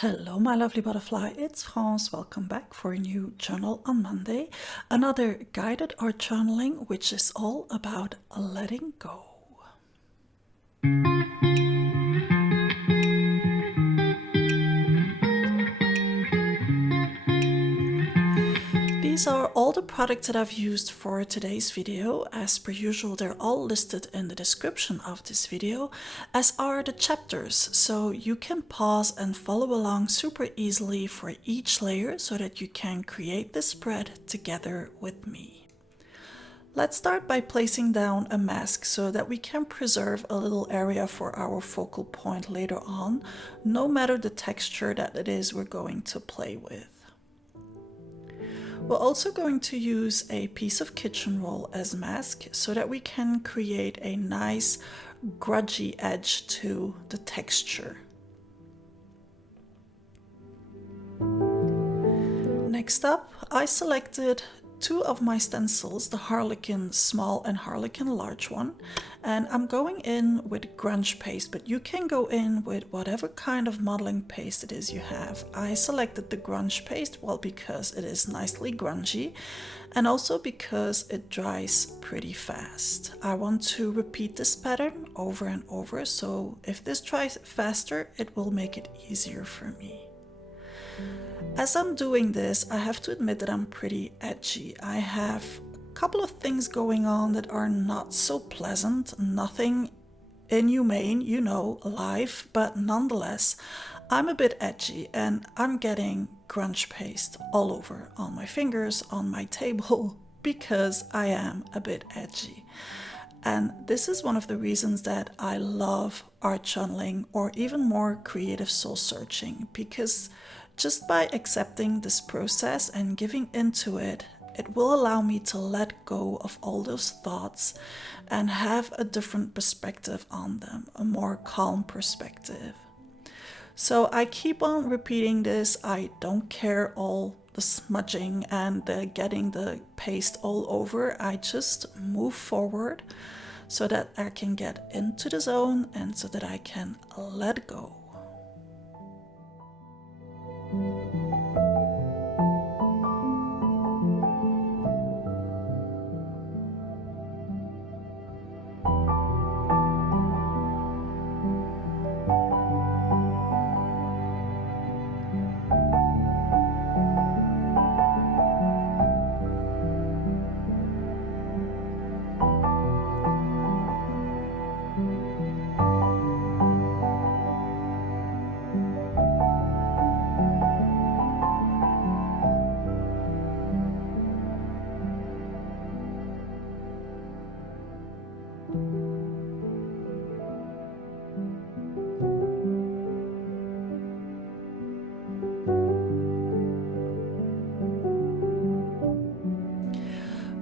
Hello, my lovely butterfly. It's France. Welcome back for a new journal on Monday. Another guided art journaling, which is all about letting go. These are all the products that I've used for today's video. As per usual, they're all listed in the description of this video, as are the chapters, so you can pause and follow along super easily for each layer so that you can create this spread together with me. Let's start by placing down a mask so that we can preserve a little area for our focal point later on, no matter the texture that it is we're going to play with. We're also going to use a piece of kitchen roll as mask so that we can create a nice grudgy edge to the texture. Next up, I selected two of my stencils, the Harlequin small and Harlequin large one, and I'm going in with grunge paste, but you can go in with whatever kind of modeling paste it is you have. I selected the grunge paste, well, because it is nicely grungy and also because it dries pretty fast. I want to repeat this pattern over and over, so if this dries faster, it will make it easier for me. As I'm doing this, I have to admit that I'm pretty edgy. I have a couple of things going on that are not so pleasant, nothing inhumane, life, but nonetheless, I'm a bit edgy and I'm getting grunge paste all over on my fingers, on my table, because I am a bit edgy. And this is one of the reasons that I love art journaling or even more creative soul searching, because just by accepting this process and giving into it, it will allow me to let go of all those thoughts and have a different perspective on them, a more calm perspective. So I keep on repeating this. I don't care all the smudging and the getting the paste all over. I just move forward so that I can get into the zone and so that I can let go.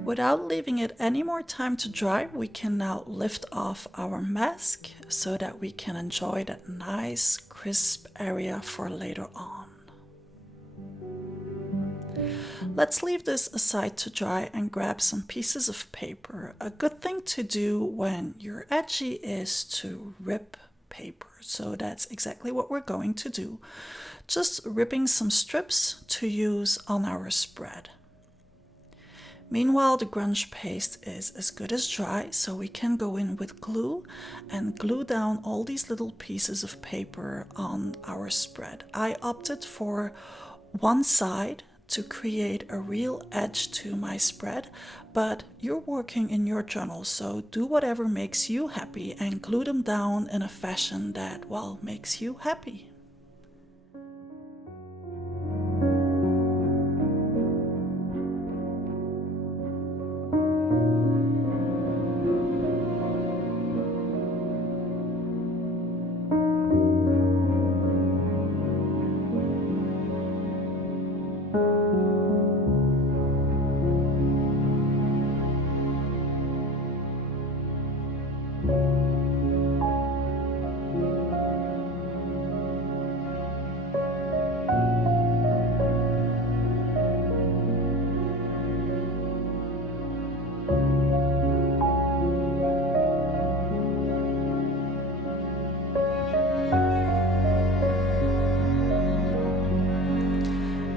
Without leaving it any more time to dry, we can now lift off our mask so that we can enjoy that nice crisp area for later on. Let's leave this aside to dry and grab some pieces of paper. A good thing to do when you're edgy is to rip paper. So that's exactly what we're going to do. Just ripping some strips to use on our spread. Meanwhile, the grunge paste is as good as dry, so we can go in with glue and glue down all these little pieces of paper on our spread. I opted for one side to create a real edge to my spread, but you're working in your journal, so do whatever makes you happy and glue them down in a fashion that, well, makes you happy.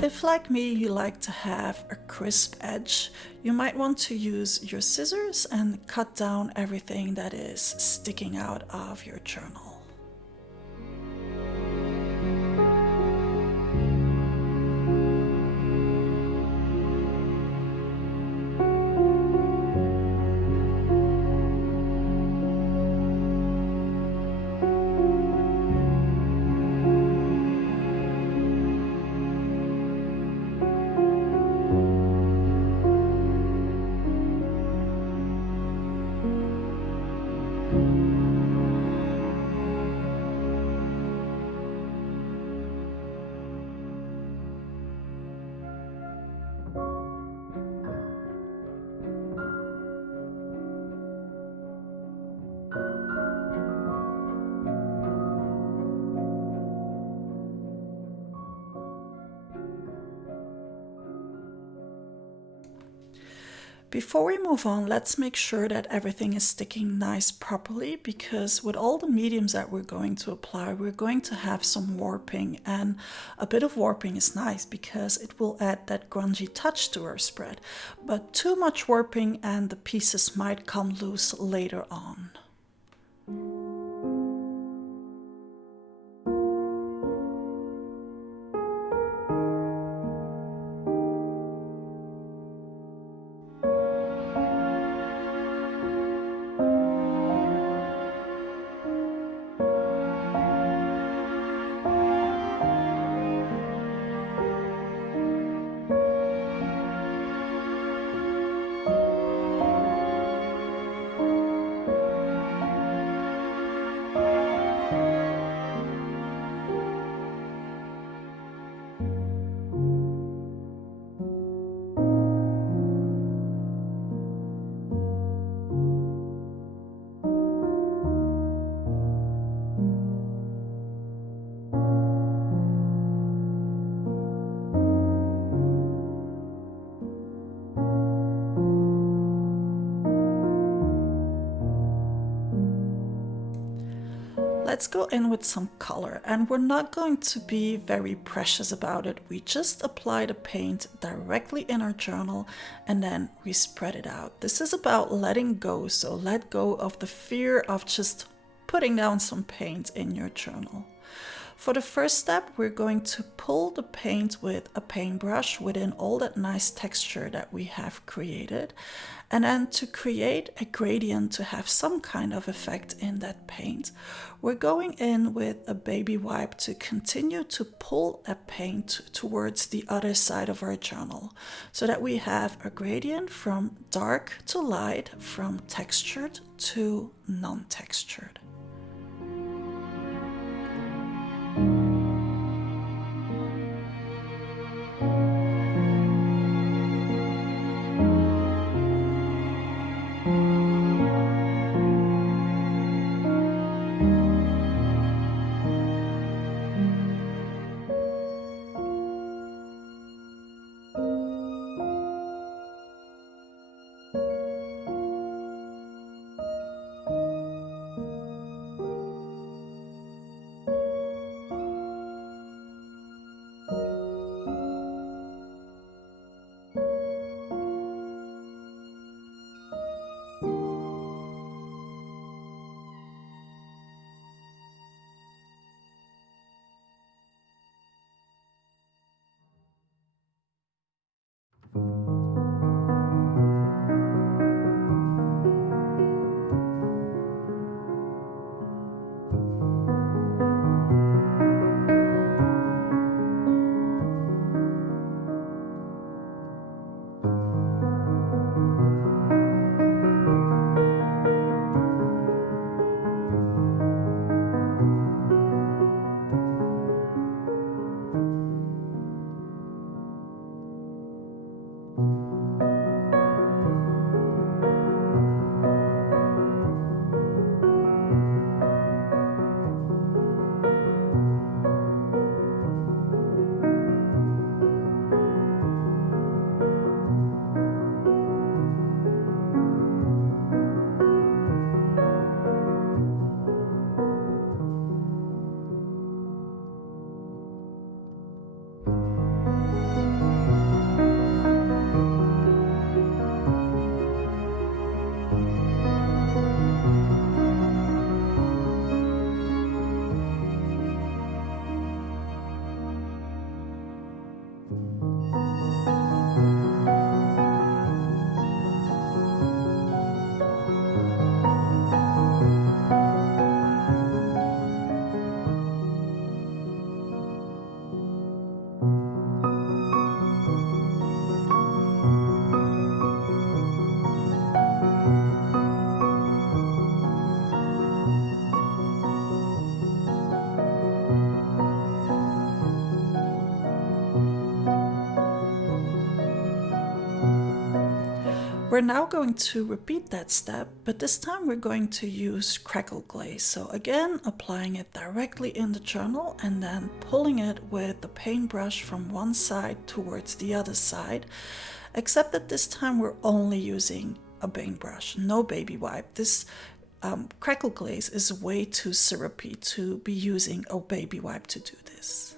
If, like me, you like to have a crisp edge, you might want to use your scissors and cut down everything that is sticking out of your journal. Before we move on, let's make sure that everything is sticking nice properly, because with all the mediums that we're going to apply, we're going to have some warping, and a bit of warping is nice because it will add that grungy touch to our spread, but too much warping and the pieces might come loose later on. Let's go in with some color, and we're not going to be very precious about it. We just apply the paint directly in our journal and then we spread it out. This is about letting go, so let go of the fear of just putting down some paint in your journal. For the first step, we're going to pull the paint with a paintbrush within all that nice texture that we have created. And then to create a gradient, to have some kind of effect in that paint, we're going in with a baby wipe to continue to pull a paint towards the other side of our journal, so that we have a gradient from dark to light, from textured to non-textured. We're now going to repeat that step, but this time we're going to use crackle glaze. So again, applying it directly in the journal and then pulling it with the paintbrush from one side towards the other side, except that this time we're only using a paintbrush, no baby wipe. This crackle glaze is way too syrupy to be using a baby wipe to do this.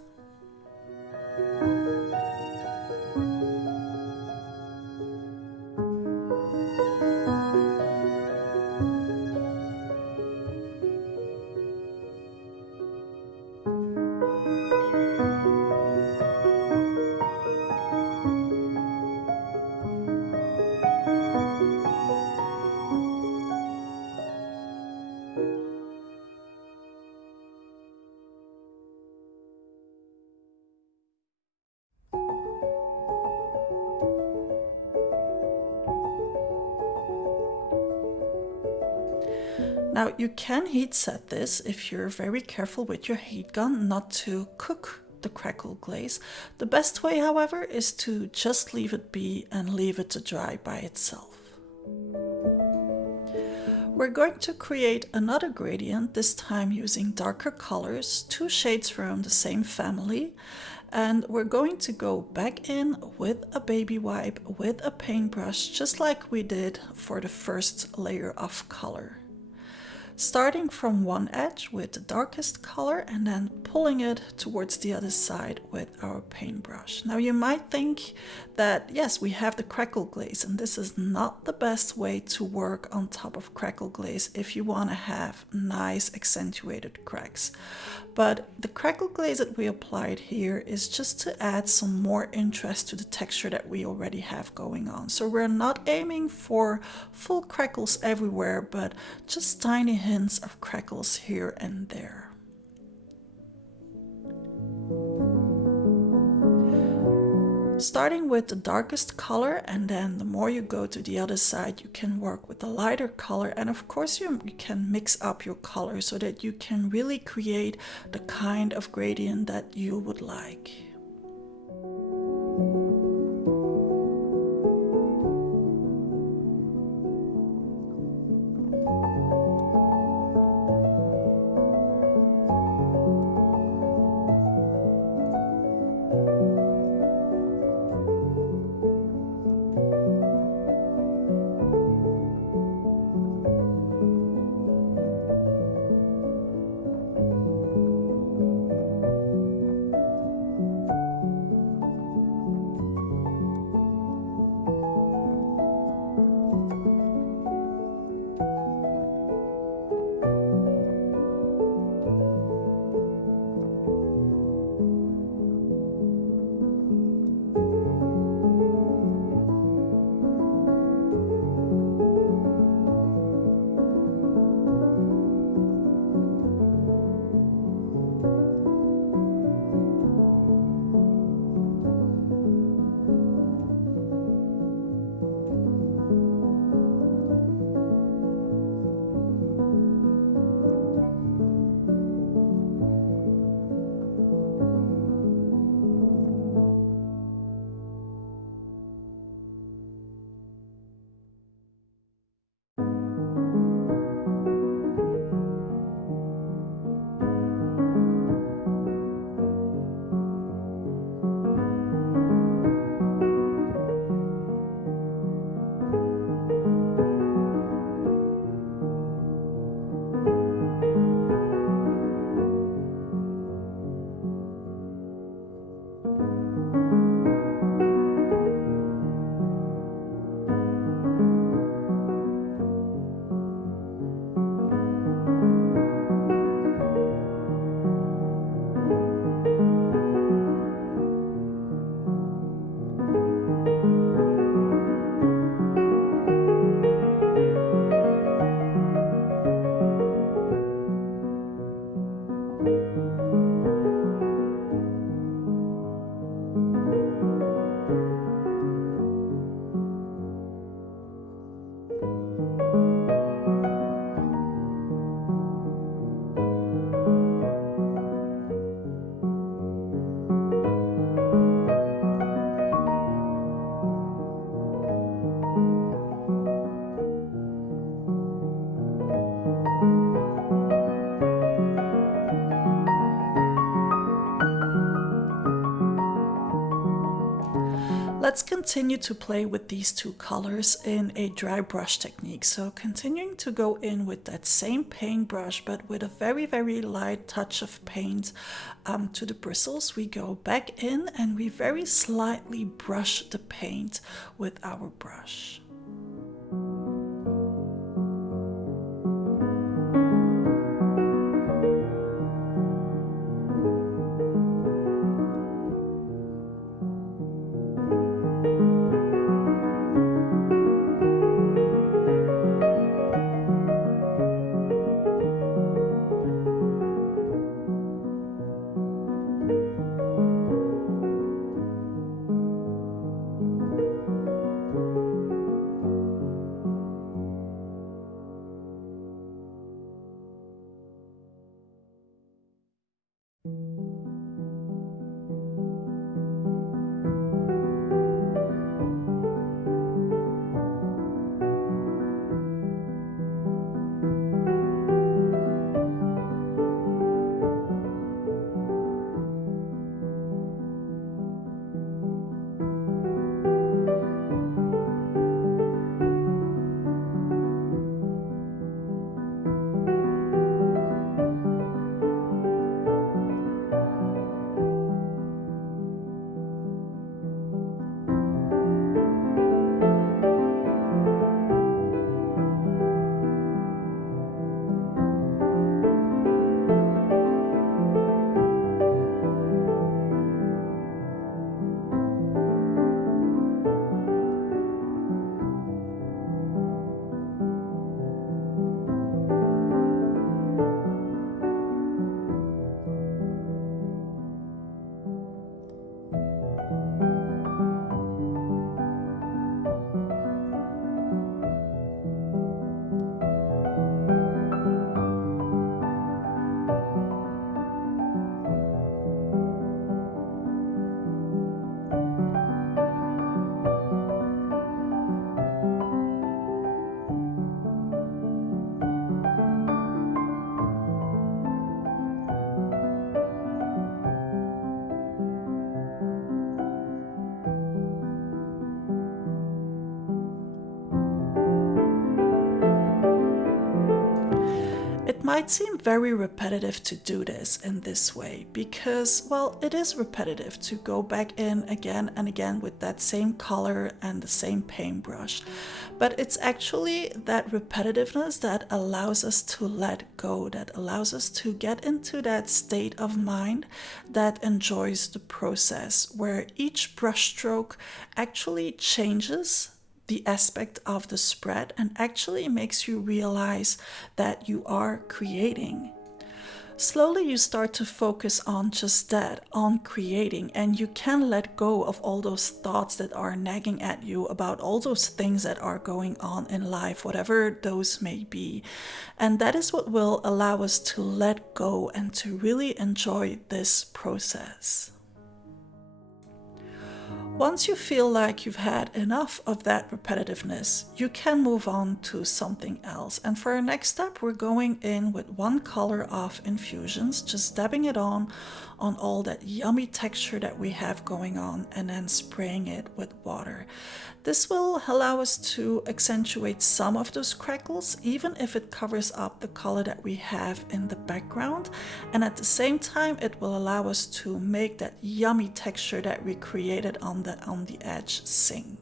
Now you can heat set this if you're very careful with your heat gun not to cook the crackle glaze. The best way, however, is to just leave it be and leave it to dry by itself. We're going to create another gradient, this time using darker colors, 2 shades from the same family, and we're going to go back in with a baby wipe, with a paintbrush, just like we did for the first layer of color. Starting from one edge with the darkest color and then pulling it towards the other side with our paintbrush. Now you might think that yes, we have the crackle glaze, and this is not the best way to work on top of crackle glaze if you want to have nice accentuated cracks. But the crackle glaze that we applied here is just to add some more interest to the texture that we already have going on. So we're not aiming for full crackles everywhere, but just tiny hints of crackles here and there. Starting with the darkest color, and then the more you go to the other side, you can work with the lighter color, and of course you can mix up your color so that you can really create the kind of gradient that you would like. Let's continue to play with these two colors in a dry brush technique. So continuing to go in with that same paintbrush, but with a very, very light touch of paint to the bristles, we go back in and we very slightly brush the paint with our brush. It might seem very repetitive to do this in this way because, well, it is repetitive to go back in again and again with that same color and the same paintbrush. But it's actually that repetitiveness that allows us to let go, that allows us to get into that state of mind that enjoys the process, where each brushstroke actually changes the aspect of the spread and actually makes you realize that you are creating. Slowly you start to focus on just that, on creating, and you can let go of all those thoughts that are nagging at you about all those things that are going on in life, whatever those may be. And that is what will allow us to let go and to really enjoy this process. Once you feel like you've had enough of that repetitiveness, you can move on to something else. And for our next step, we're going in with one color of infusions, just dabbing it on all that yummy texture that we have going on, and then spraying it with water. This will allow us to accentuate some of those crackles, even if it covers up the color that we have in the background. And at the same time, it will allow us to make that yummy texture that we created on the edge sing.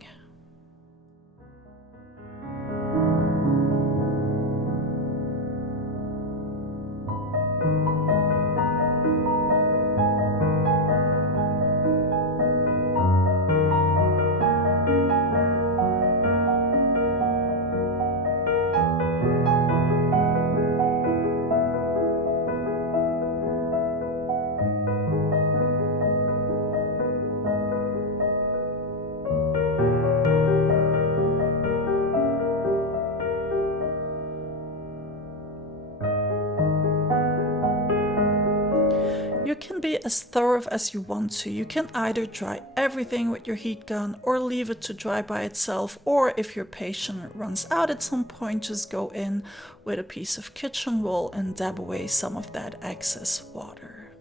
You can be as thorough as you want to. You can either dry everything with your heat gun or leave it to dry by itself, or if your patient runs out at some point, just go in with a piece of kitchen roll and dab away some of that excess water.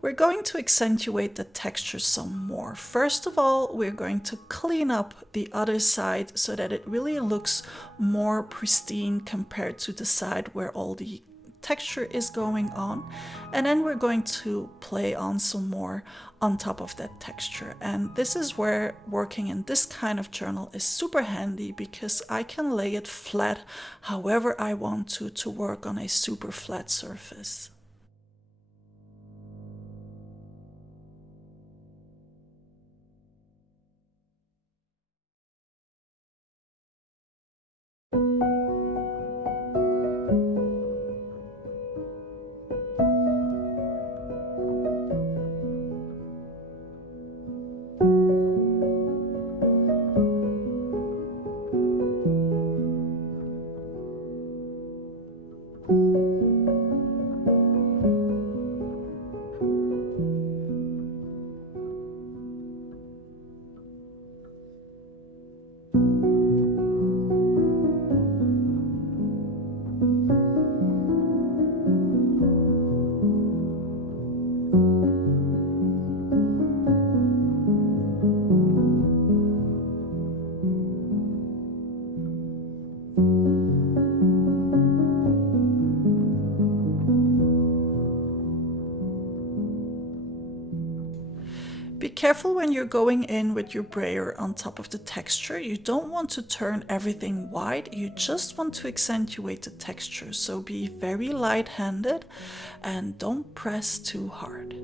We're going to accentuate the texture some more. First of all, we're going to clean up the other side so that it really looks more pristine compared to the side where all the texture is going on. And then we're going to play on some more on top of that texture. And this is where working in this kind of journal is super handy, because I can lay it flat however I want to work on a super flat surface. Be careful when you're going in with your brayer on top of the texture. You don't want to turn everything white, you just want to accentuate the texture. So be very light-handed and don't press too hard.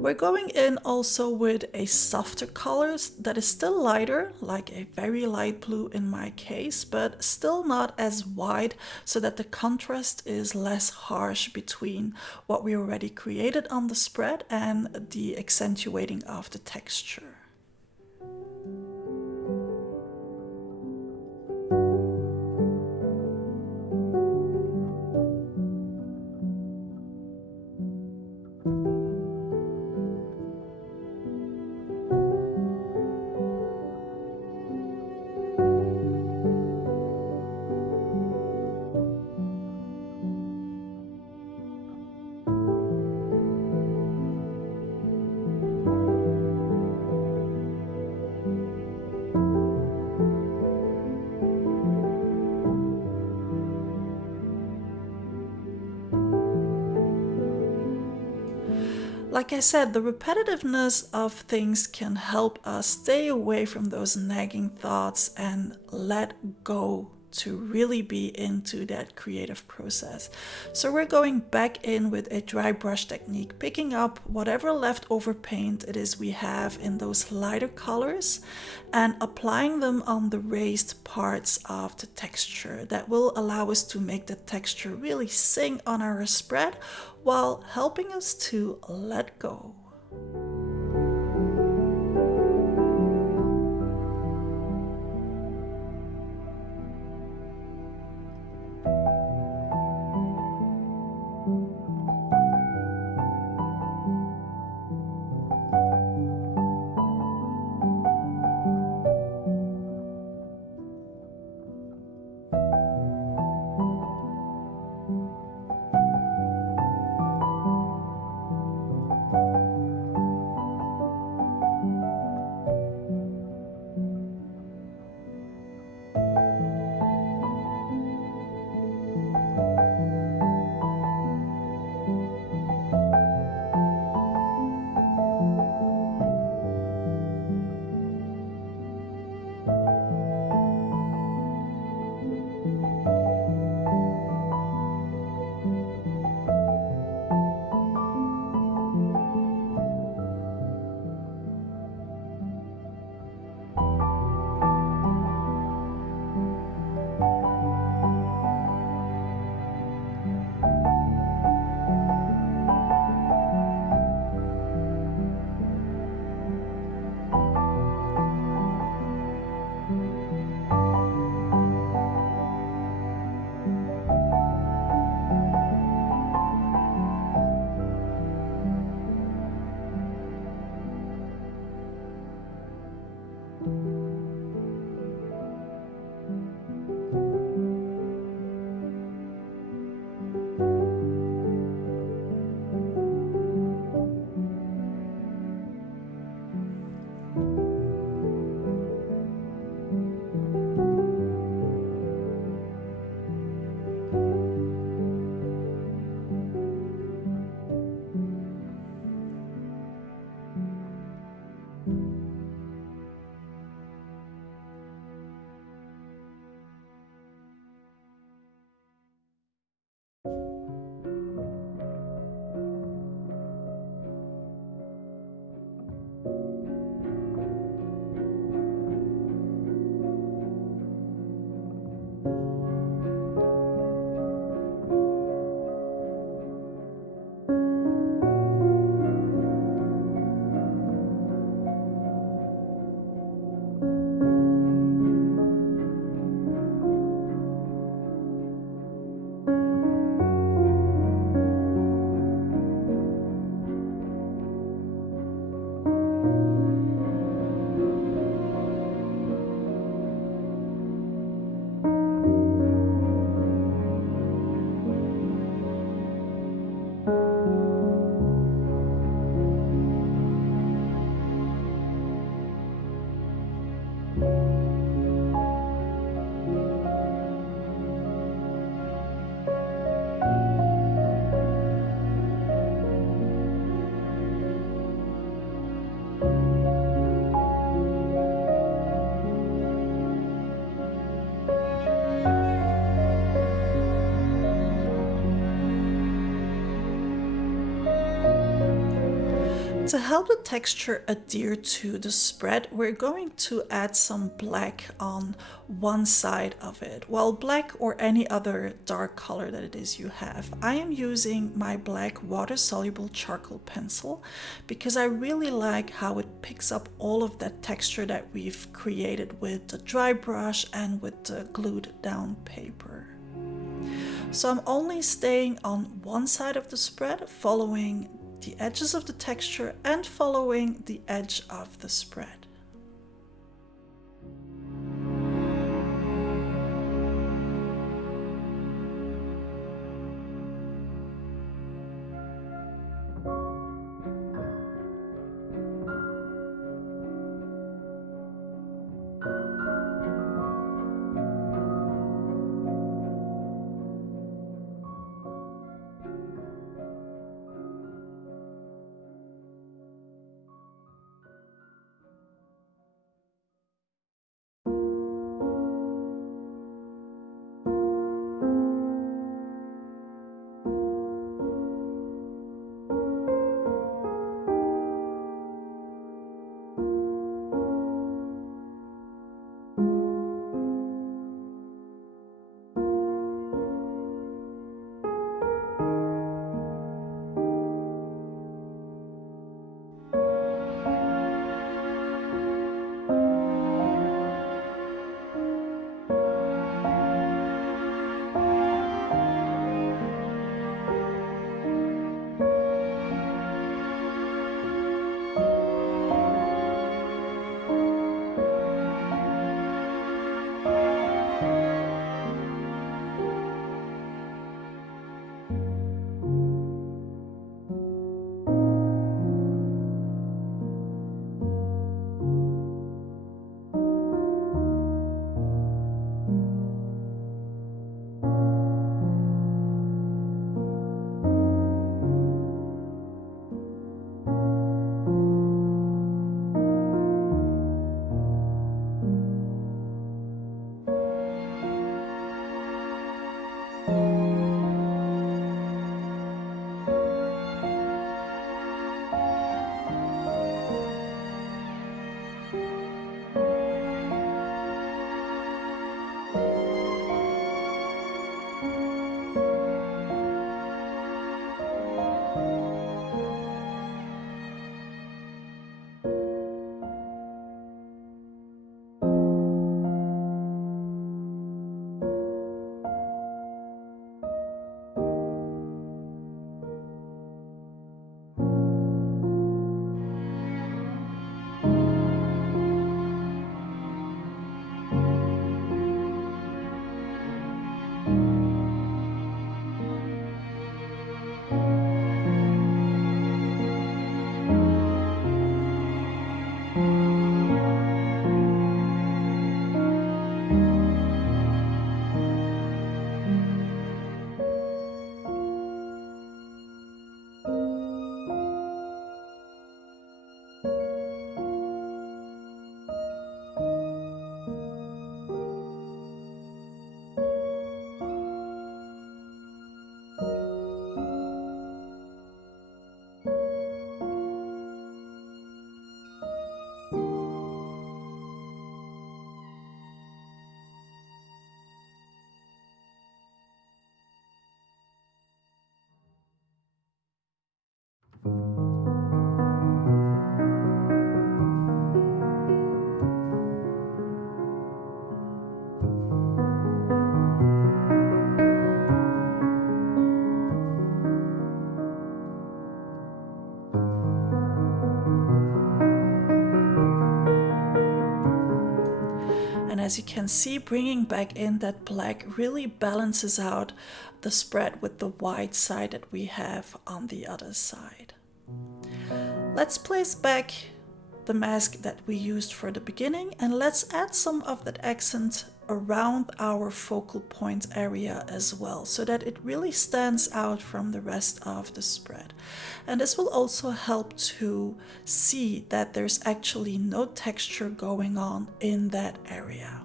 We're going in also with a softer color that is still lighter, like a very light blue in my case, but still not as wide, so that the contrast is less harsh between what we already created on the spread and the accentuating of the texture. Like I said, the repetitiveness of things can help us stay away from those nagging thoughts and let go to really be into that creative process. So we're going back in with a dry brush technique, picking up whatever leftover paint it is we have in those lighter colors and applying them on the raised parts of the texture. That will allow us to make the texture really sing on our spread while helping us to let go. To help the texture adhere to the spread, we're going to add some black on one side of it. Well, black or any other dark color that it is you have. I am using my black water-soluble charcoal pencil because I really like how it picks up all of that texture that we've created with the dry brush and with the glued down paper. So I'm only staying on one side of the spread, following the edges of the texture and following the edge of the spread. And as you can see, bringing back in that black really balances out the spread with the white side that we have on the other side. Let's place back the mask that we used for the beginning, and let's add some of that accent around our focal point area as well, so that it really stands out from the rest of the spread. And this will also help to see that there's actually no texture going on in that area.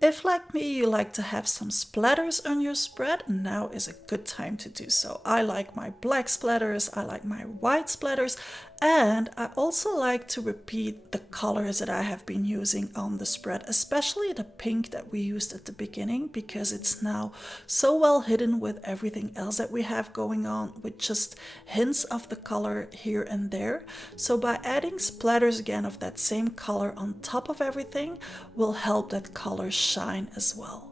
If, like me, you like to have some splatters on your spread, now is a good time to do so. I like my black splatters, I like my white splatters, and I also like to repeat the colors that I have been using on the spread, especially the pink that we used at the beginning, because it's now so well hidden with everything else that we have going on, with just hints of the color here and there. So by adding splatters again of that same color on top of everything will help that color shine as well.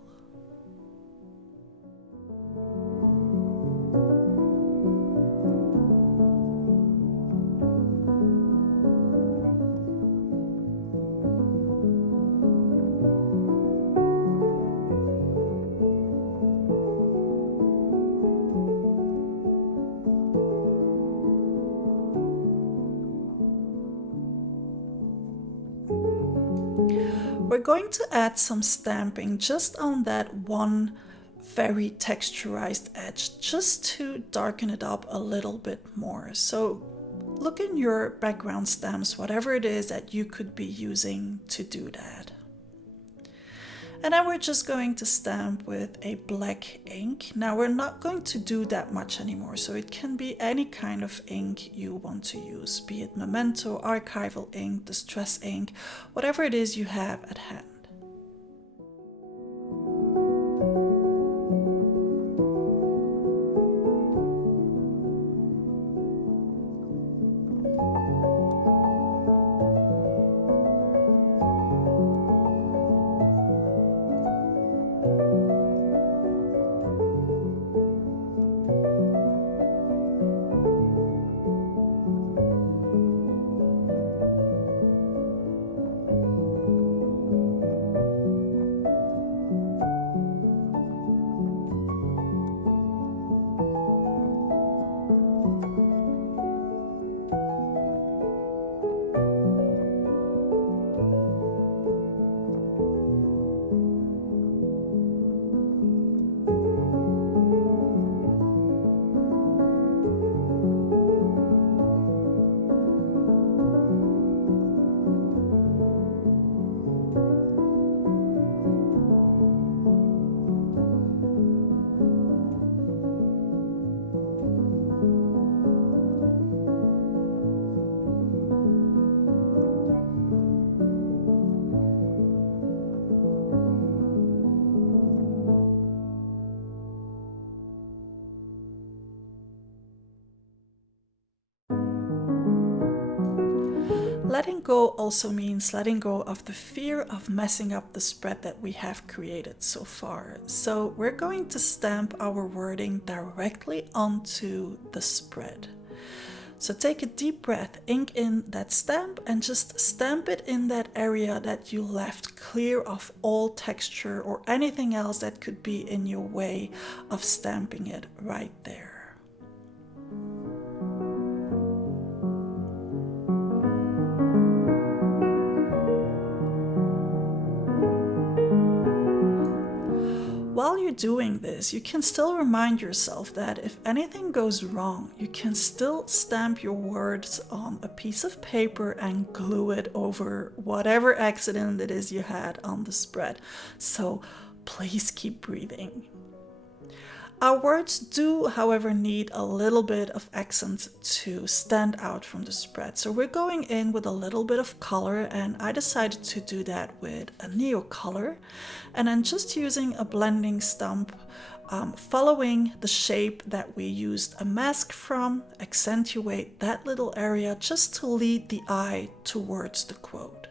We're going to add some stamping just on that one very texturized edge, just to darken it up a little bit more. So look in your background stamps, whatever it is that you could be using to do that. And then we're just going to stamp with a black ink. Now we're not going to do that much anymore, so it can be any kind of ink you want to use, be it Memento, archival ink, distress ink, whatever it is you have at hand. Letting go also means letting go of the fear of messing up the spread that we have created so far. So we're going to stamp our wording directly onto the spread. So take a deep breath, ink in that stamp, and just stamp it in that area that you left clear of all texture or anything else that could be in your way of stamping it right there. While you're doing this, you can still remind yourself that if anything goes wrong, you can still stamp your words on a piece of paper and glue it over whatever accident it is you had on the spread. So please keep breathing. Our words do, however, need a little bit of accent to stand out from the spread. So we're going in with a little bit of color, and I decided to do that with a neo color. And then just using a blending stump, following the shape that we used a mask from, accentuate that little area just to lead the eye towards the quote.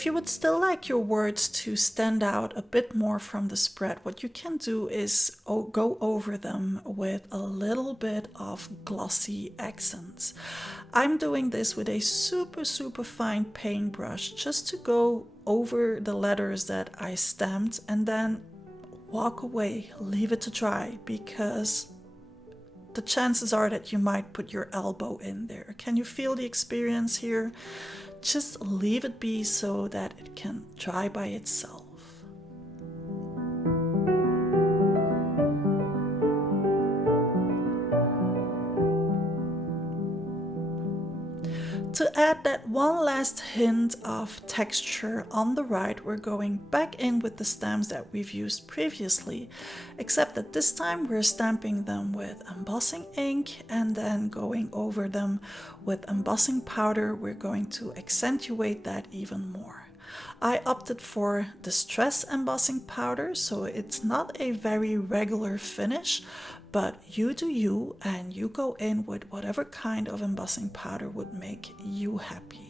If you would still like your words to stand out a bit more from the spread, what you can do is go over them with a little bit of glossy accents. I'm doing this with a super fine paintbrush just to go over the letters that I stamped and then walk away, leave it to dry, because the chances are that you might put your elbow in there. Can you feel the experience here? Just leave it be so that it can dry by itself. To add that one last hint of texture on the right, we're going back in with the stamps that we've used previously, except that this time we're stamping them with embossing ink and then going over them with embossing powder. We're going to accentuate that even more. I opted for distress embossing powder, so it's not a very regular finish, but you do you, and you go in with whatever kind of embossing powder would make you happy.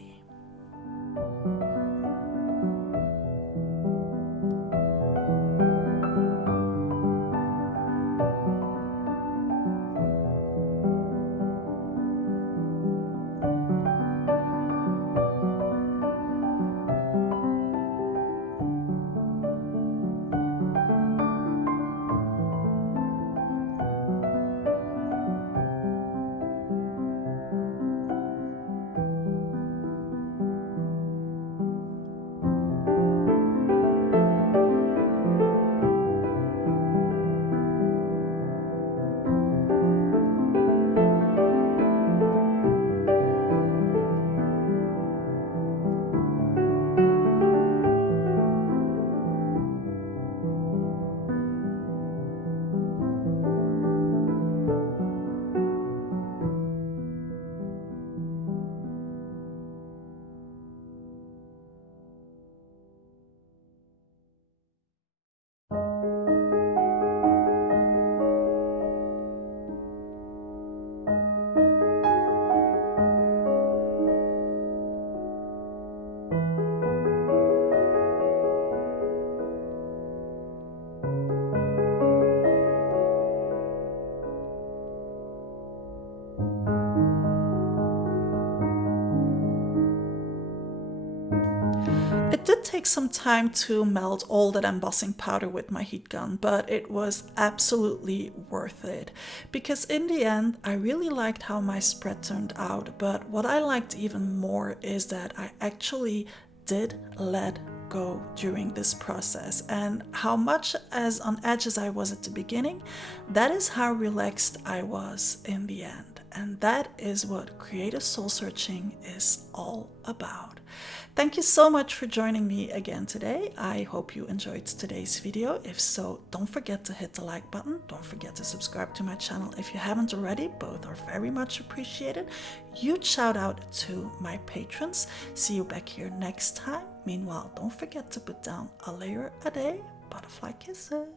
It did take some time to melt all that embossing powder with my heat gun, but it was absolutely worth it. Because in the end, I really liked how my spread turned out, but what I liked even more is that I actually did let go during this process, and how much as on edge as I was at the beginning, that is how relaxed I was in the end. And that is what creative soul searching is all about. Thank you so much for joining me again today. I hope you enjoyed today's video. If so, don't forget to hit the like button. Don't forget to subscribe to my channel if you haven't already. Both are very much appreciated. Huge shout out to my patrons. See you back here next time. Meanwhile, don't forget to put down a layer a day. Butterfly kisses.